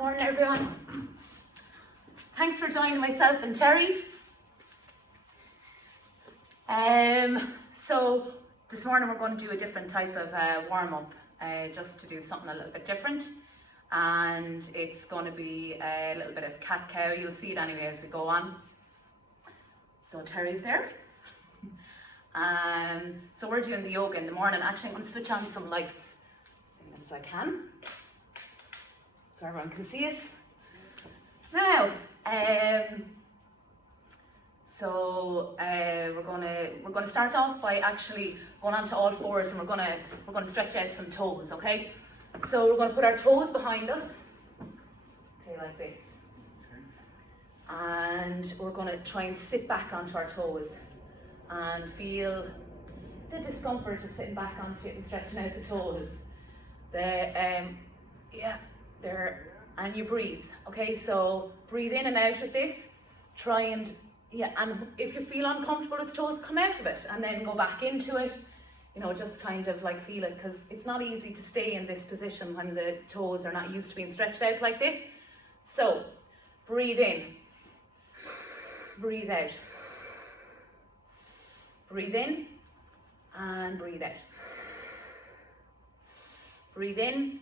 Morning everyone. Thanks for joining myself and Terry. So this morning we're going to do a different type of warm-up, just to do something a little bit different, and it's going to be a little bit of cat-cow. You'll see it anyway as we go on. So Terry's there. So we're doing the yoga in the morning. Actually, I'm going to switch on some lights as soon as I can, so everyone can see us. Now, we're going to start off by actually going onto all fours, and we're going to stretch out some toes. Okay, so we're going to put our toes behind us, okay, like this, and we're going to try and sit back onto our toes and feel the discomfort of sitting back onto it and stretching out the toes. And you breathe. Okay, so breathe in and out with this. Try and, and if you feel uncomfortable with the toes, come out of it and then go back into it. You know, just kind of like feel it, because it's not easy to stay in this position when the toes are not used to being stretched out like this. So breathe in, breathe out. Breathe in and breathe out. Breathe in,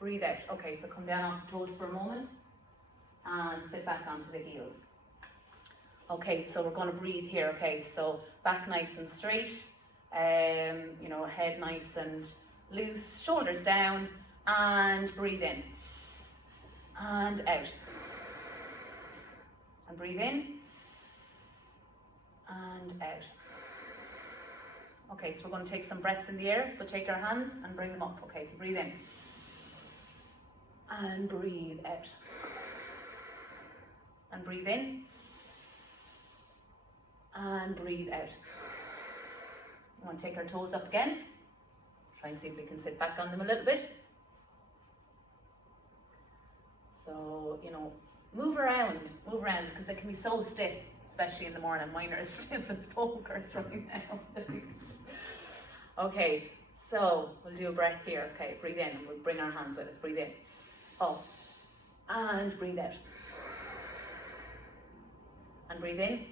breathe out. Okay, so come down off the toes for a moment and sit back onto the heels. Okay, so we're going to breathe here. Okay, so back nice and straight, head nice and loose, shoulders down, and breathe in and out. And breathe in and out. Okay, so we're going to take some breaths in the air. So take our hands and bring them up. Okay, so breathe in and breathe out. And breathe in and breathe out. We want to take our toes up again. Try and see if we can sit back on them a little bit. So, move around, because they can be so stiff, especially in the morning. Mine are as stiff as pokers right now. Okay, so we'll do a breath here. Okay, breathe in. We'll bring our hands with us. Breathe in. Up. And breathe out. And breathe in.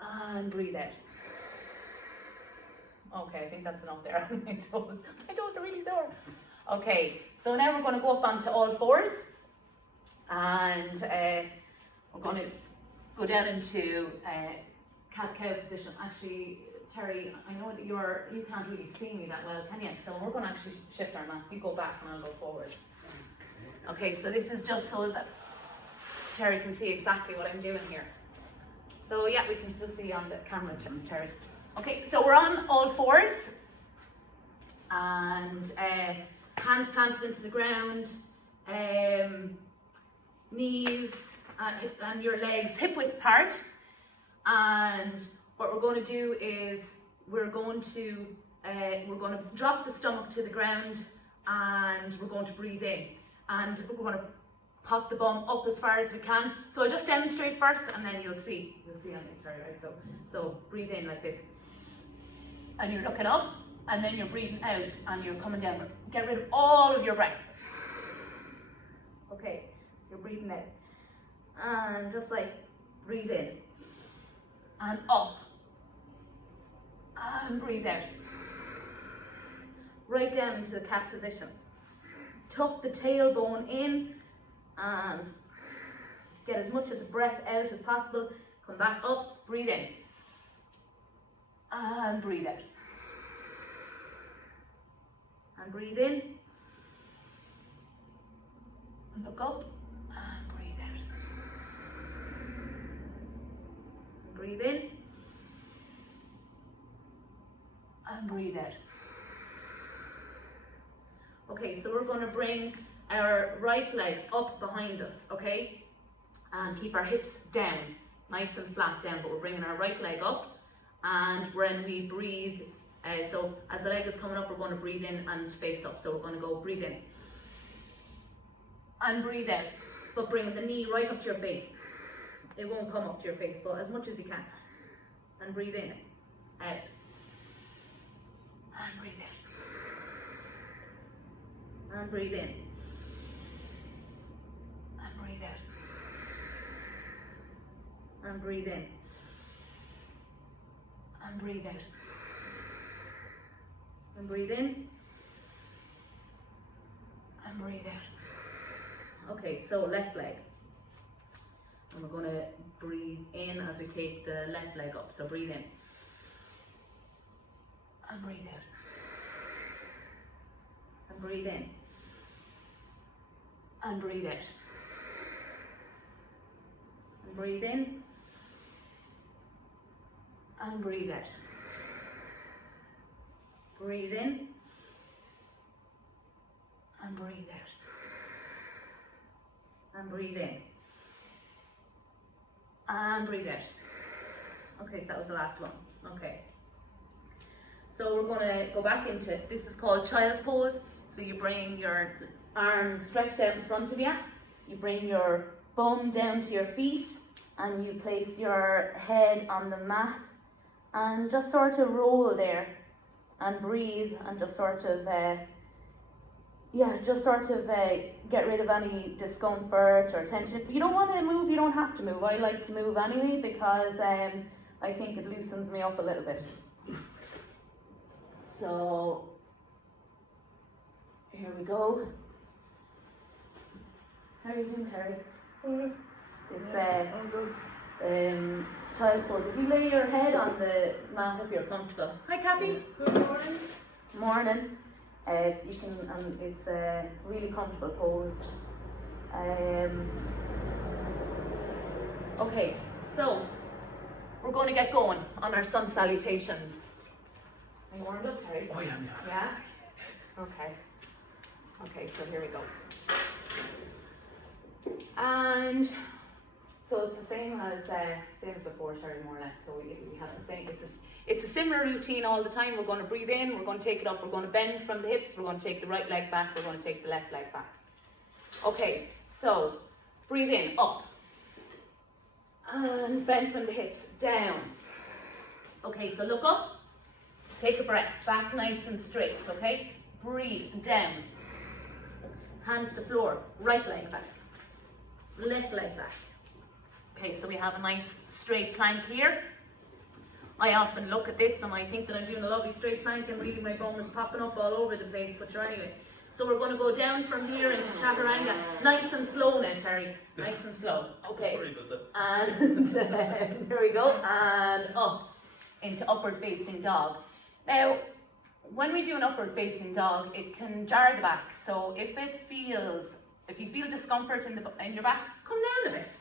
And breathe out. Okay, I think that's enough there. My toes are really sore. Okay, so now we're going to go up onto all fours. And we're going to go down into cat-cow position. Actually, Terry, I know that you can't really see me that well, can you? So we're going to actually shift our mats. You go back and I'll go forward. Okay, so this is just so that Terry can see exactly what I'm doing here. So yeah, we can still see on the camera, Terry. Okay, so we're on all fours, and hands planted into the ground, knees and your legs hip width apart. And what we're going to do is we're going to drop the stomach to the ground, and we're going to breathe in, and we're going to pop the bum up as far as we can. So I'll just demonstrate first, and then you'll see on the Terry, right? So breathe in like this, and you're looking up, and then you're breathing out, and you're coming down. Get rid of all of your breath. Okay, you're breathing out, and just like breathe in and up and breathe out, right down into the cat position. Tuck the tailbone in and get as much of the breath out as possible. Come back up, breathe in and breathe out, and breathe in and look up and breathe out, and breathe in and breathe out. Okay, so we're going to bring our right leg up behind us, okay? And keep our hips down, nice and flat down, but we're bringing our right leg up. And when we breathe, so as the leg is coming up, we're going to breathe in and face up. So we're going to go breathe in and breathe out, but bring the knee right up to your face. It won't come up to your face, but as much as you can. And breathe in, out, and breathe out. And breathe in. And breathe out. And breathe in. And breathe out. And breathe in. And breathe out. Okay, so left leg. And we're going to breathe in as we take the left leg up. So breathe in. And breathe out. And breathe in. And breathe out. And breathe in. And breathe out. Breathe in. And breathe out. And breathe in. And breathe out. Okay, so that was the last one. Okay. So we're going to go back into, this is called child's pose. So you bring your arms stretched out in front of you. You bring your bum down to your feet and you place your head on the mat and just sort of roll there and breathe and just sort of get rid of any discomfort or tension. If you don't want to move, you don't have to move. I like to move anyway because I think it loosens me up a little bit. So here we go. How are you doing, Terry? It's child's pose. If you lay your head on the mat if you're comfortable. Hi, Kathy. Good morning. Morning. You can, it's a really comfortable pose. Okay, so we're going to get going on our sun salutations. Are you warmed up, Terry? Oh, yeah. Yeah? Okay. Okay, so here we go. And so it's the same as before, Terry, more or less. So we have the same. It's a similar routine all the time. We're going to breathe in. We're going to take it up. We're going to bend from the hips. We're going to take the right leg back. We're going to take the left leg back. Okay. So breathe in, up, and bend from the hips down. Okay. So look up. Take a breath. Back nice and straight. Okay. Breathe down. Hands to floor. Right leg back. Left leg back. Okay, so we have a nice straight plank here. I often look at this and I think that I'm doing a lovely straight plank and really my bum is popping up all over the place, but sure anyway. So we're going to go down from here into chaturanga. Nice and slow now, Terry. Nice and slow. Okay. And here we go. And up into upward facing dog. Now, when we do an upward facing dog, it can jar the back. So if you feel discomfort in your back, come down a bit.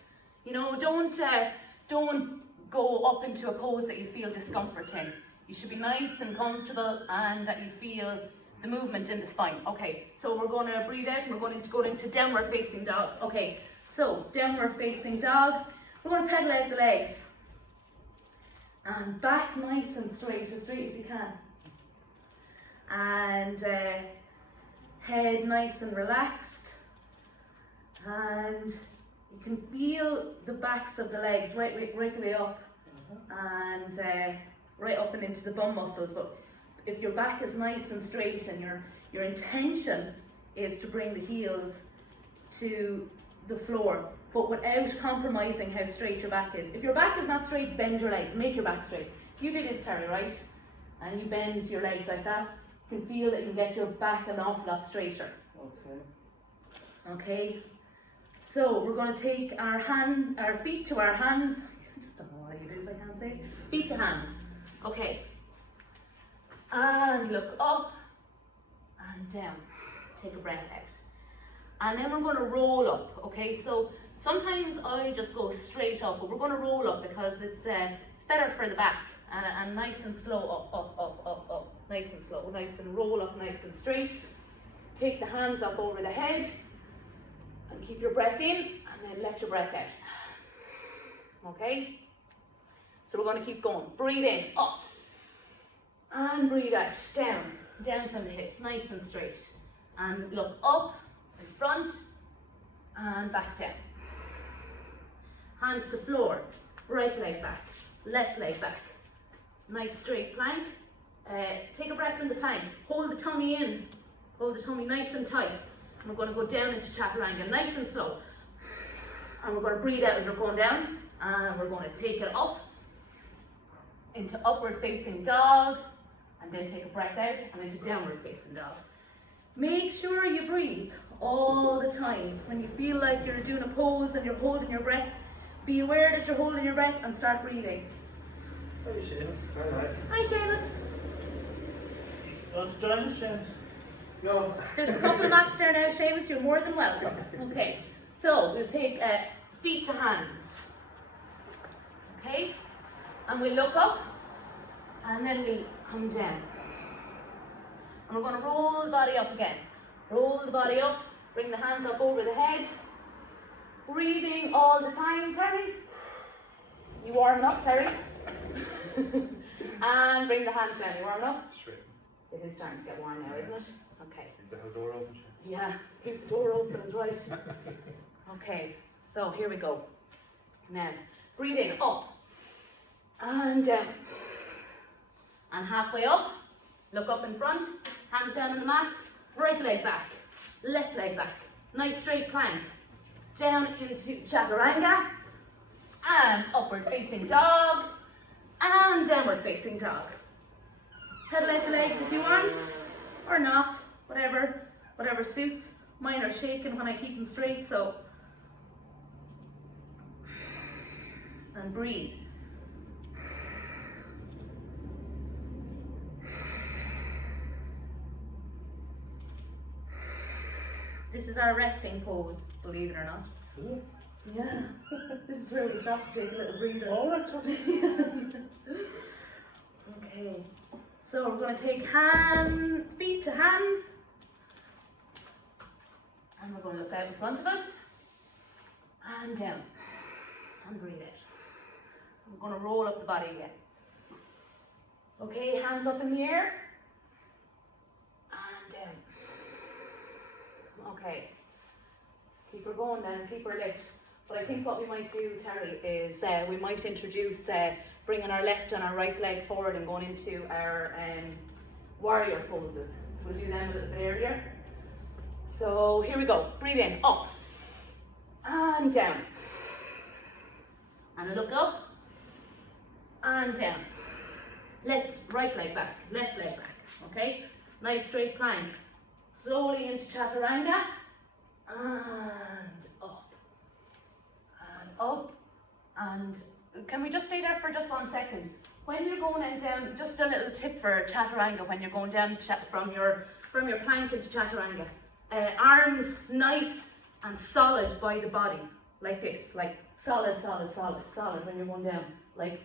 You know, don't go up into a pose that you feel discomfort in. You should be nice and comfortable and that you feel the movement in the spine. Okay, so we're going to breathe out and we're going to go into downward facing dog. Okay, so downward facing dog. We're going to pedal out the legs. And back nice and straight as you can. And head nice and relaxed. And you can feel the backs of the legs right the way up and right up and into the bum muscles. But if your back is nice and straight and your intention is to bring the heels to the floor, but without compromising how straight your back is. If your back is not straight, bend your legs, make your back straight. If you do this, Terry, right, and you bend your legs like that, you can feel that you can get your back an awful lot straighter. Okay. So we're going to take our feet to our hands. I just don't know what it is, I can't say. Feet to hands. Okay. And look up and down. Take a breath out. And then we're going to roll up. Okay, so sometimes I just go straight up, but we're going to roll up because it's better for the back. And nice and slow, up. Nice and slow, nice and roll up, nice and straight. Take the hands up over the head. And keep your breath in and then let your breath out. Okay? So we're going to keep going. Breathe in, up. And breathe out, down from the hips, nice and straight. And look up, in front, and back down. Hands to floor, right leg back, left leg back. Nice straight plank. Take a breath in the plank. Hold the tummy in Hold the tummy nice and tight. And we're going to go down into chaturanga, nice and slow. And we're going to breathe out as we're going down. And we're going to take it up into upward facing dog. And then take a breath out and into downward facing dog. Make sure you breathe all the time. When you feel like you're doing a pose and you're holding your breath, be aware that you're holding your breath and start breathing. Hi, Seamus. Hi, Hi, Seamus. you want to join us, Seamus? No. There's a couple of mats there now, Seamus. You're more than welcome. Okay, so we'll take feet to hands. Okay, and we'll look up and then we'll come down. And we're going to roll the body up again. Roll the body up, bring the hands up over the head. Breathing all the time, Terry. You warming up, Terry? And bring the hands down. You warming up? Straight. It is starting to get warm now, isn't it? Okay. Keep the door open. Yeah, keep the door open, is right. Okay, so here we go. Now, breathing up and down. And halfway up, look up in front, hands down on the mat, right leg back, left leg back. Nice straight plank. Down into chaturanga, and upward facing dog, and downward facing dog. Pedal out the legs if you want, or not, whatever suits. Mine are shaking when I keep them straight, so. And breathe. This is our resting pose, believe it or not. Is it? Yeah, this is where we stop to take a little breather. Oh, that's what Okay, so we're going to take feet to hands. And we're going to look out in front of us. And down. And breathe out. We're going to roll up the body again. Okay, hands up in the air. And down. Okay, keep her going then, keep her lift. But I think what we might do, Terry, is we might introduce bringing our left and our right leg forward and going into our warrior poses. So we'll do them a little bit earlier. So here we go, breathe in, up and down. And look up and down. Right leg back, left leg back, okay? Nice straight plank. Slowly into chaturanga, and up, and can we just stay there for just 1 second? When you're going in down, just a little tip for chaturanga, when you're going down from your plank into chaturanga, arms nice and solid by the body, like this, like solid when you're going down, like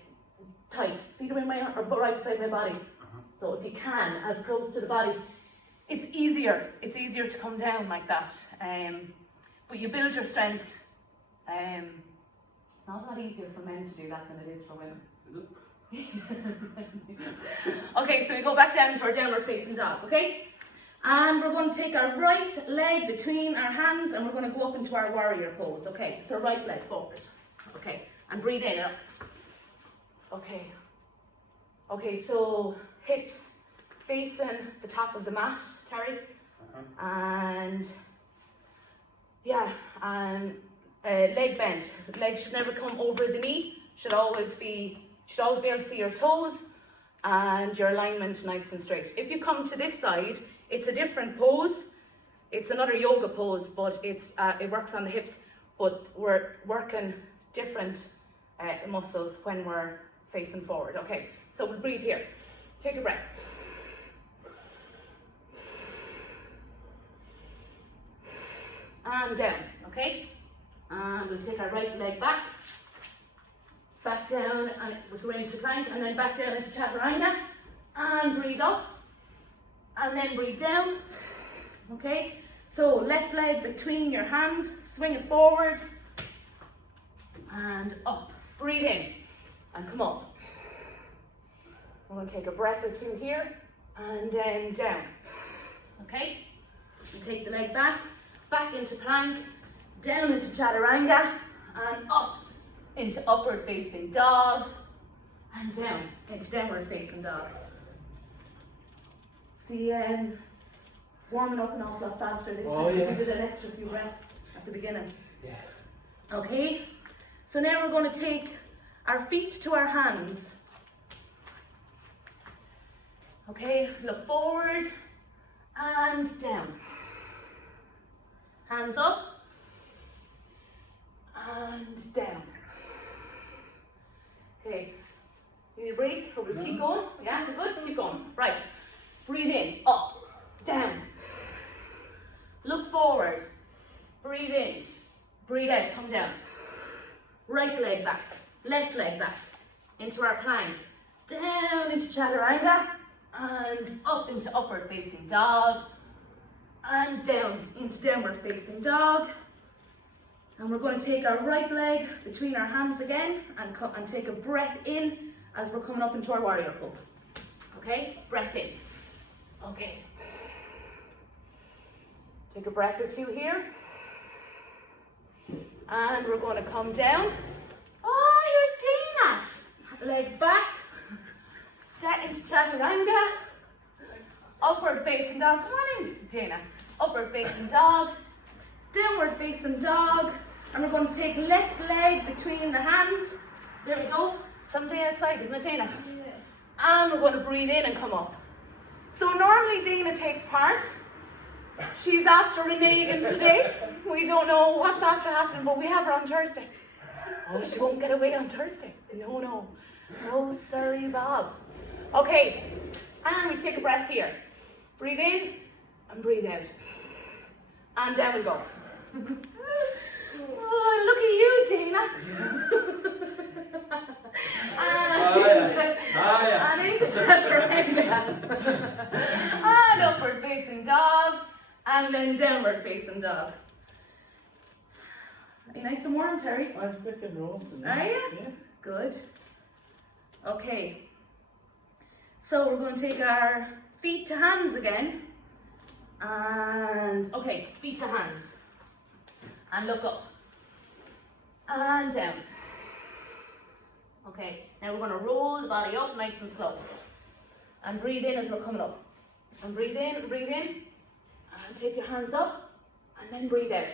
tight. See the way my arm, or right beside my body. So if you can, as close to the body. It's easier to come down like that, but you build your strength. It's not a lot easier for men to do that than it is for women. Is it? Okay, so we go back down into our downward facing dog, okay? And we're going to take our right leg between our hands and we're going to go up into our warrior pose, okay? So right leg forward, okay? And breathe in, up. Okay. Okay, so hips facing the top of the mat, Terry, and yeah, and leg bend. Legs should never come over the knee. Should always be able to see your toes and your alignment nice and straight. If you come to this side, it's a different pose. It's another yoga pose, but it works on the hips. But we're working different muscles when we're facing forward. Okay, so we'll breathe here. Take a breath. And down, okay? And we'll take our right leg back down, and we're into plank, and then back down into chaturanga, and breathe up, and then breathe down, okay? So left leg between your hands, swing it forward, and up, breathe in, and come up. We're going to take a breath or two here, and then down, okay? And take the leg back into plank, down into chaturanga, and up into upward facing dog, and down into downward facing dog. See, warming up an awful lot faster this Oh, time. yeah. We did an extra few reps at the beginning. Yeah. Okay, so now we're going to take our feet to our hands. Okay, look forward and down. Hands up and down. Okay, you need a break? Or we'll keep going? Yeah, good? Keep going. Right, breathe in, up, down. Look forward, breathe in, breathe out, come down. Right leg back, left leg back, into our plank, down into chaturanga, and up into upward facing dog, and down into downward facing dog. And we're going to take our right leg between our hands again, and take a breath in as we're coming up into our warrior pose. Okay, breath in. Okay. Take a breath or two here. And we're going to come down. Oh, here's Tina. Legs back. That into chaturanga. Upward facing dog. Come on in, Tina. Upward facing dog. Downward facing dog. And we're going to take left leg between the hands. There we go. Someday outside, isn't it, Dana? Yeah. And we're going to breathe in and come up. So normally Dana takes part. She's after Renegan today. We don't know what's after happening, but we have her on Thursday. Oh, she won't get away on Thursday. No. No, sorry, Bob. Okay, and we take a breath here. Breathe in and breathe out. And down we go. Oh, look at you, Dana. And into chaturanga. And upward facing dog. And then downward facing dog. Are you nice and warm, Terry? I'm freaking roasting. Are you? Yeah. Good. Okay. So we're going to take our feet to hands again. And, okay, feet to hands. And look up. And down. Okay, now we're going to roll the body up nice and slow. And breathe in as we're coming up. And breathe in, and take your hands up, and then breathe out.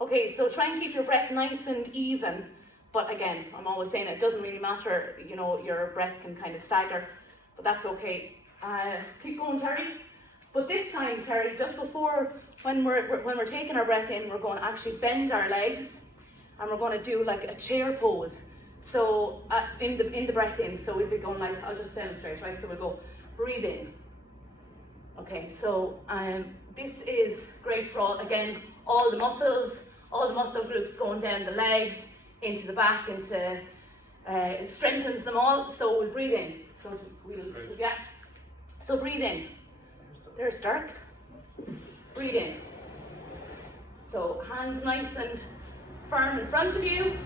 Okay, so try and keep your breath nice and even. But again, I'm always saying it doesn't really matter, you know, your breath can kind of stagger, but that's okay. Keep going, Terry. But this time, Terry, just before, when we're taking our breath in, we're going to actually bend our legs, and we're going to do like a chair pose. So in the breath in, so we'll be going like, I'll just demonstrate, right? So we'll go, breathe in. Okay, so this is great for all the muscles, all the muscle groups going down the legs, into the back, it strengthens them all. So we'll breathe in. So So breathe in. There's Dirk. Breathe in. So hands nice and firm in front of you,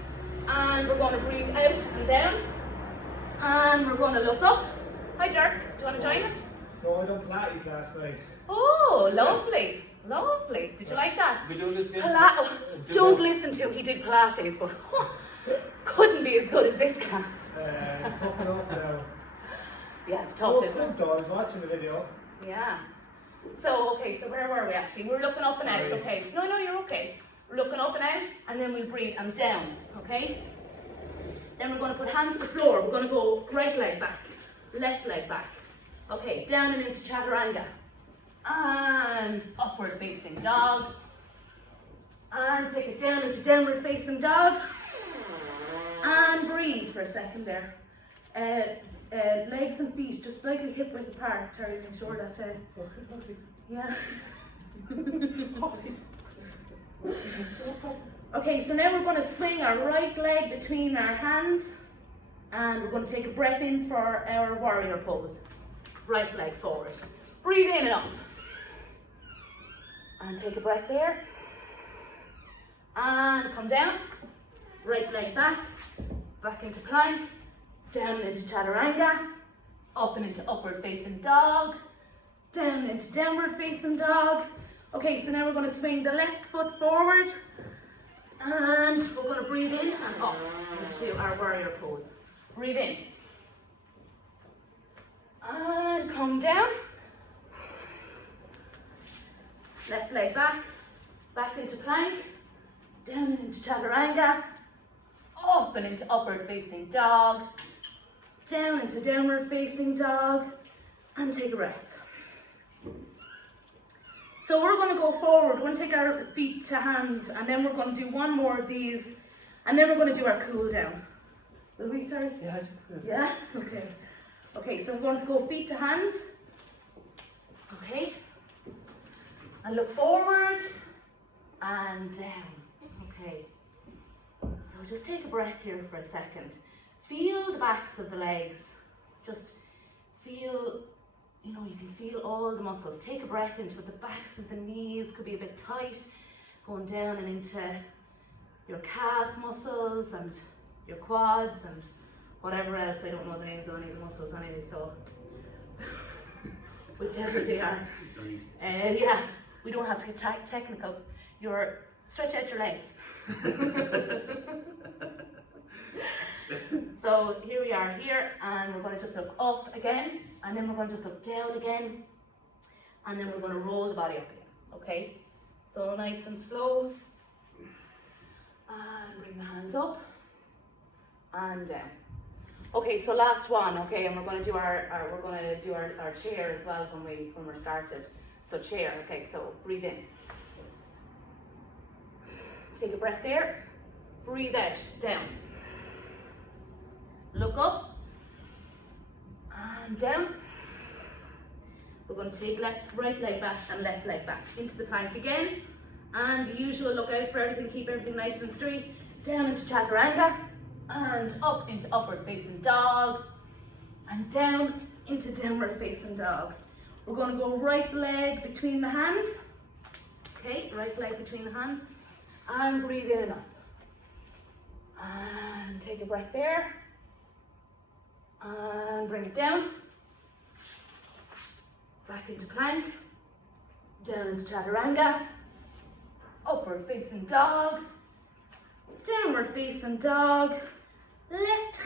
and we're going to breathe out and down, and we're going to look up. Hi Dirk, do you want to join us? No, I done Pilates last night. Oh, lovely. Did you like that? We doing this again? Don't listen to him, he did Pilates, but couldn't be as good as this class. It's fucking up now. Yeah, it's Oh, tough, it's isn't it? good though, I was watching the video. Yeah. So, okay, so where were we actually? We're looking up and out, Sorry. okay. So, no, you're okay. We're looking up and out, and then we'll breathe and down, okay? Then we're going to put hands to the floor. We're going to go right leg back, left leg back. Okay, down and into chaturanga. And upward facing dog. And take it down into downward facing dog. And breathe for a second there. Legs and feet just slightly hip width apart. Terry, make sure that. Yeah. Okay, so now we're going to swing our right leg between our hands, and we're going to take a breath in for our warrior pose. Right leg forward. Breathe in and up. And take a breath there. And come down. Right leg back. Back into plank. Down into chaturanga. Up and into upward facing dog. Down into downward facing dog. Okay, so now we're going to swing the left foot forward. And we're going to breathe in and up into our warrior pose. Breathe in. And come down. left leg back, back into plank, down and into chaturanga, up and into upward facing dog, down into downward facing dog, and take a breath. So we're going to go forward, we're going to take our feet to hands, and then we're going to do one more of these, and then we're going to do our cool down. Will we, Terry? Yeah. Yeah? Okay. Okay, so we're going to go feet to hands. Okay. And look forward and down. Okay. So just take a breath here for a second. Feel the backs of the legs. Just feel, you know, you can feel all the muscles. Take a breath into it. The backs of the knees could be a bit tight. Going down and into your calf muscles and your quads and whatever else. I don't know the names of any of the muscles anyway, so whichever they are. Yeah, we don't have to get technical. Stretch out your legs. So here we are here, and we're going to just look up again, and then we're going to just look down again, and then we're going to roll the body up again. Okay, so nice and slow, and bring the hands up and down. Okay, so last one. Okay, and we're going to do our chair as well when we're started. So chair. Okay, so breathe in. Take a breath there. Breathe out. Down. Look up and down. We're going to take right leg back and left leg back into the plank again. And the usual, look out for everything, keep everything nice and straight. Down into chaturanga and up into upward facing dog and down into downward facing dog. We're going to go right leg between the hands. Okay, right leg between the hands. And breathe in and up. And take a breath there. And bring it down. Back into plank. Down into chaturanga. Upward facing dog. Downward facing dog. Left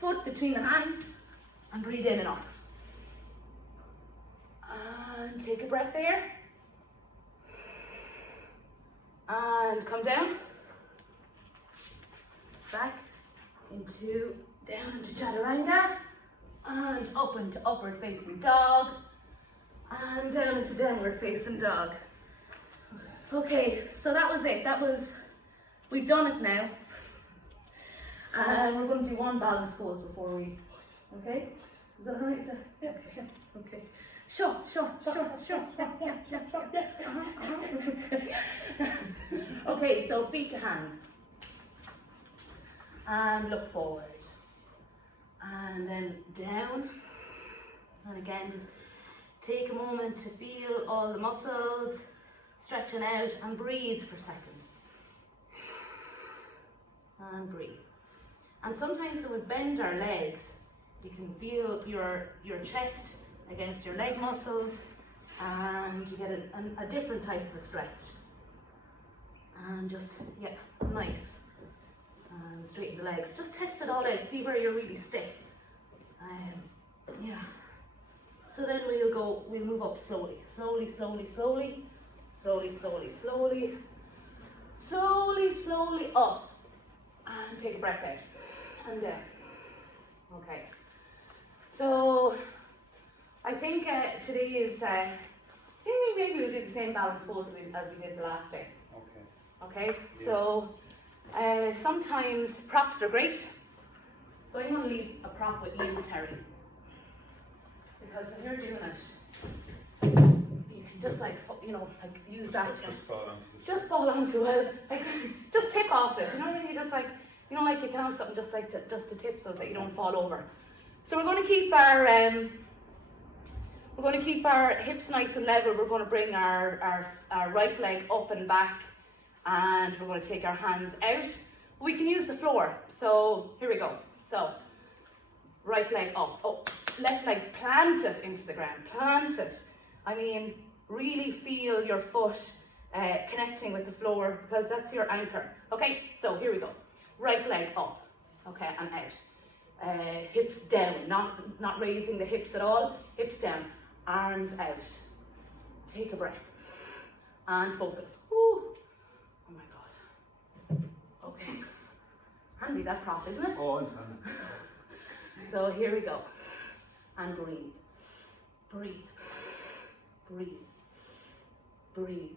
foot between the hands. And breathe in and up. And take a breath there. And come down. Back into, down into chaturanga. And up into upward facing dog. And down into downward facing dog. Okay, so that was it. We've done it now. And we're going to do one balance pose before we, okay? Is that all right? Yeah. Okay. Sure. Okay, so feet to hands. And look forward. And then down. And again, just take a moment to feel all the muscles stretching out, and breathe for a second. And breathe. And sometimes when we bend our legs, you can feel your chest against your leg muscles, and you get a different type of a stretch. And just, yeah, nice. And straighten the legs. Just test it all out, see where you're really stiff. Yeah. So then we'll move up slowly. Slowly up. And take a breath out. And down. Okay. So I think today is, maybe we'll do the same balance pose as we did the last day. Okay, yeah. So sometimes props are great. So I'm going to leave a prop with you, Terry. Because when you're doing it, you can just use that to just fall onto it. Like, just tip off it. You know what I mean? You just like you can have something just to tip so that you don't fall over. So we're going to keep our hips nice and level. We're going to bring our right leg up and back, and we're going to take our hands out. We can use the floor. So here we go. So right leg up, left leg plant it into the ground. Plant it. I mean, really feel your foot connecting with the floor, because that's your anchor. Okay, so here we go. Right leg up, okay, and out. Hips down, not raising the hips at all. Hips down, arms out. Take a breath. And focus. Woo. Oh my God. Okay. Handy that prop, isn't it? Oh, I'm fine. So here we go. And breathe. Breathe. Breathe. Breathe.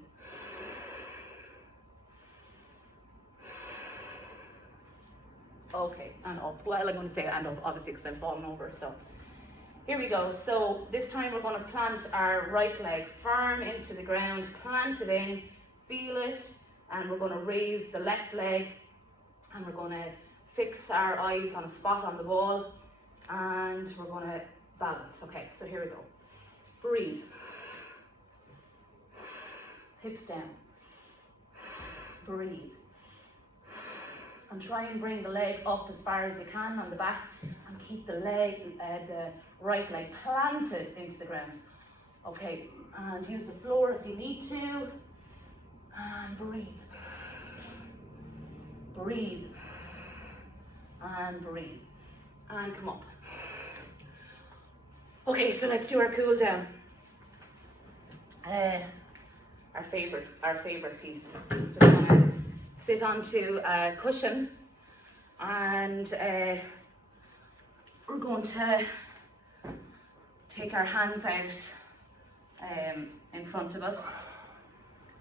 Okay, and up. Well, I'm going to say and up, obviously, because I've fallen over. So here we go. So this time we're going to plant our right leg firm into the ground. Plant it in. Feel it. And we're going to raise the left leg. And we're going to fix our eyes on a spot on the wall. And we're going to balance. Okay, so here we go. Breathe. Hips down. Breathe. And try and bring the leg up as far as you can on the back, and keep the right leg planted into the ground. Okay, and use the floor if you need to. And breathe. Breathe. And breathe. And come up. Okay, so let's do our cool down. Our favorite piece. Just gonna sit onto a cushion, and we're going to take our hands out in front of us.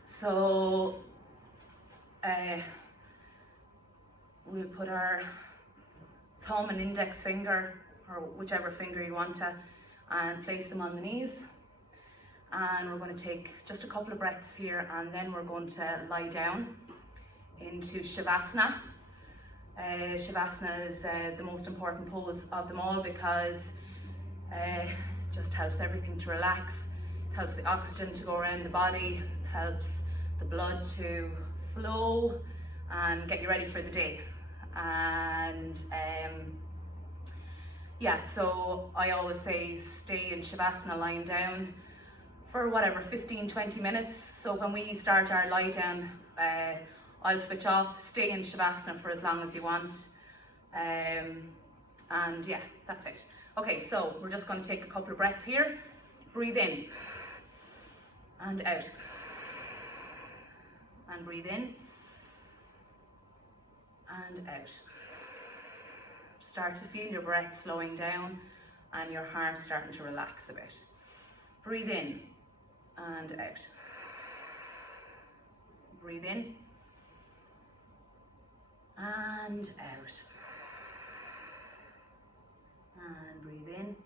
So we'll put our thumb and index finger, or whichever finger you want to, and place them on the knees. And we're going to take just a couple of breaths here, and then we're going to lie down into Shavasana. Shavasana is the most important pose of them all, because just helps everything to relax, helps the oxygen to go around the body, helps the blood to flow, and get you ready for the day. And yeah, so I always say stay in Shavasana lying down for whatever, 15-20 minutes. So when we start our lie down, I'll switch off, stay in Shavasana for as long as you want. And yeah, that's it. Okay, so we're just going to take a couple of breaths here. Breathe in and out. And breathe in and out. Start to feel your breath slowing down and your heart starting to relax a bit. Breathe in and out. Breathe in and out. And breathe in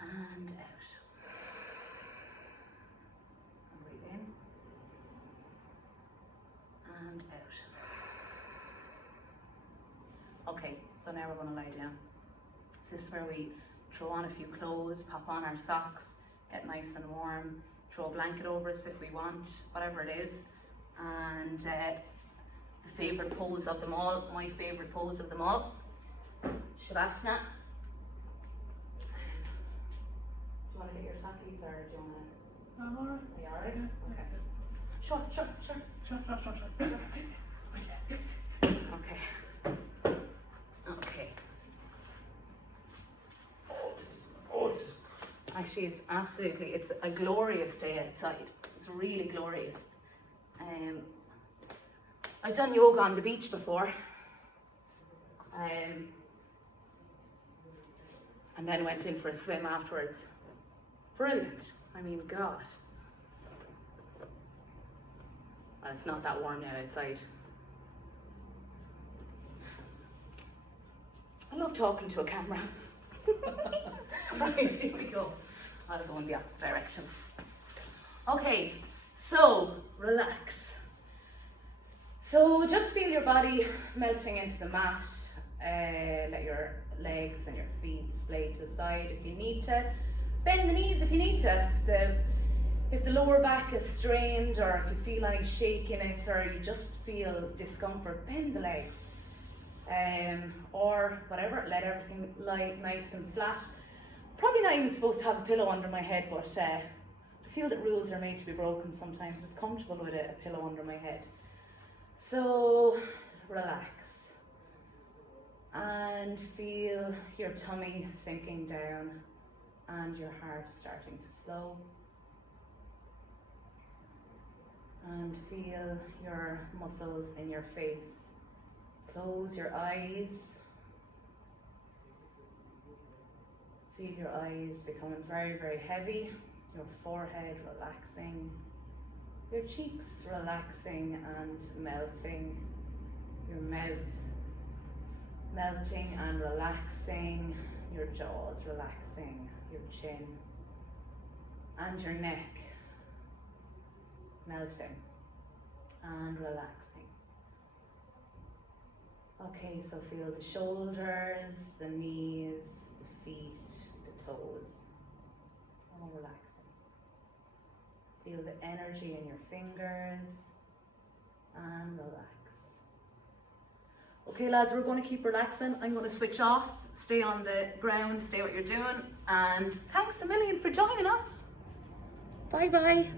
and out. And breathe in and out. Okay, so now we're going to lie down. So this is where we throw on a few clothes, pop on our socks, get nice and warm, throw a blanket over us if we want, whatever it is. And the favourite pose of them all, my favourite pose of them all, Shavasana. Do you want to get your sockies, or do you want to? I'm alright. Are you alright? Yeah. Okay. Sure. Okay. Okay. Actually, it's a glorious day outside. It's really glorious. I've done yoga on the beach before. And then went in for a swim afterwards. Brilliant. I mean, God. Well, it's not that warm now outside. I love talking to a camera. Right, here we go. I'll go in the opposite direction. Okay, so relax. So just feel your body melting into the mat. Let your legs and your feet splay to the side if you need to. Bend the knees if you need to. If the lower back is strained, or if you feel any shakiness, or you just feel discomfort, bend the legs. Or whatever, let everything lie nice and flat. Probably not even supposed to have a pillow under my head, but I feel that rules are made to be broken sometimes. It's comfortable with a pillow under my head. So relax and feel your tummy sinking down and your heart starting to slow. And feel your muscles in your face. Close your eyes. Feel your eyes becoming very, very heavy. Your forehead relaxing. Your cheeks relaxing and melting. Your mouth melting and relaxing. Your jaws relaxing. Your chin. And your neck melting and relaxing. Okay, so feel the shoulders, the knees, the feet, the toes, all relaxing. Feel the energy in your fingers and relax. Okay lads, we're going to keep relaxing. I'm going to switch off, stay on the ground, stay what you're doing, and thanks a million for joining us. Bye bye.